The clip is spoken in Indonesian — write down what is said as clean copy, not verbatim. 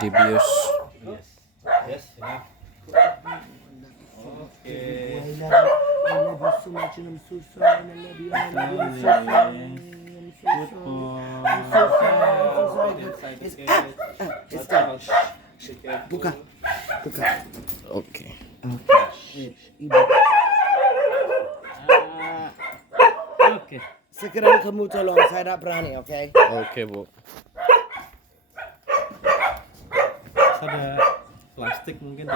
dibius. Yes, enough. Okay. I love you so much and I'm so sorry and I love you and I love you. I'm so sorry. I'm so sorry. I'm so sorry. It's done. Buka. Oke. Oke. Segera kamu tolong, saya tidak berani, oke? Oke, Bu. Ada plastik mungkin.